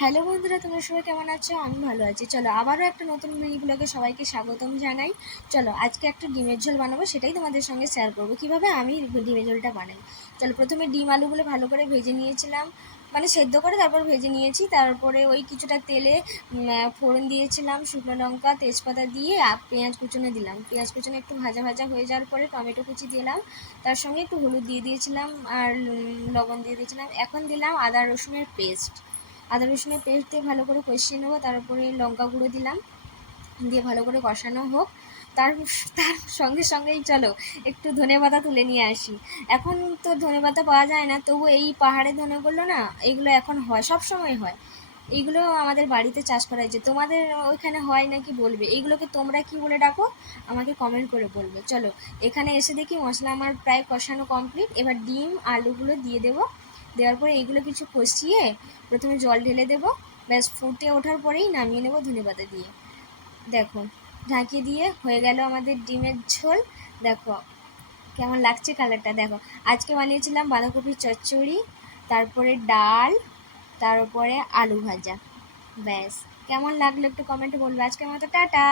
Hello বন্ধুরা, তোমরা সবাই কেমন আছো? আমি ভালো আছি। চলো আবারও একটা নতুন মিনি ব্লগে সবাইকে স্বাগতম জানাই। চলো আজকে একটা ডিমের ঝোল বানাবো, সেটাই তোমাদের সঙ্গে শেয়ার করবো কিভাবে আমি ডিমের ঝোলটা বানাই। চলো প্রথমে ডিম আলুগুলো ভালো করে ভেজে নিয়েছিলাম, মানে সেদ্ধ করে তারপর ভেজে নিয়েছি। তারপরে ওই কিছুটা তেলে ফোড়ন দিয়েছিলাম, শুকনো লঙ্কা তেজপাতা দিয়ে পেঁয়াজ কুচনে দিলাম। পেঁয়াজ কুচনে একটু ভাজা ভাজা হয়ে যাওয়ার পরে টমেটো কুচি দিলাম, তার সঙ্গে একটু হলুদ দিয়ে দিয়েছিলাম আর লবণ দিয়ে দিয়েছিলাম। এখন দিলাম আদা রসুনের পেস্ট। আদা রসুনের পেস্ট দিয়ে ভালো করে কষিয়ে নেবো। তারপরে লঙ্কা গুঁড়ো দিলাম, দিয়ে ভালো করে কষানো হোক। তার তার সঙ্গে সঙ্গেই চলো একটু ধনেপাতা তুলে নিয়ে আসি। এখন তো ধনেপাতা পাওয়া যায় না, তবু এই পাহাড়ে ধনেগুলো না, এগুলো এখন হয়, সব সময় হয়। এইগুলো আমাদের বাড়িতে চাষ করা হয়েছে। তোমাদের ওইখানে হয় নাকি বলবে। এইগুলোকে তোমরা কি বলে ডাকো আমাকে কমেন্ট করে বলবে। চলো এখানে এসে দেখি মশলা আমার প্রায় কষানো কমপ্লিট। এবার ডিম আলুগুলো দিয়ে দেবো। দেওয়ার পরে এইগুলো কিছু কষিয়ে প্রথমে জল ঢেলে দেবো। ব্যাস ফুটে ওঠার পরেই নামিয়ে নেবো ধনেপাতা দিয়ে। দেখো ঢাকিয়ে দিয়ে হয়ে গেল আমাদের ডিমের ঝোল। দেখো কেমন লাগছে কালারটা, দেখো। আজকে বানিয়েছিলাম বাঁধাকপির চচ্চড়ি, তারপরে ডাল, তার উপরে আলু ভাজা। ব্যাস, কেমন লাগলো একটু কমেন্টে বলবে। আজকের মতো টাটা।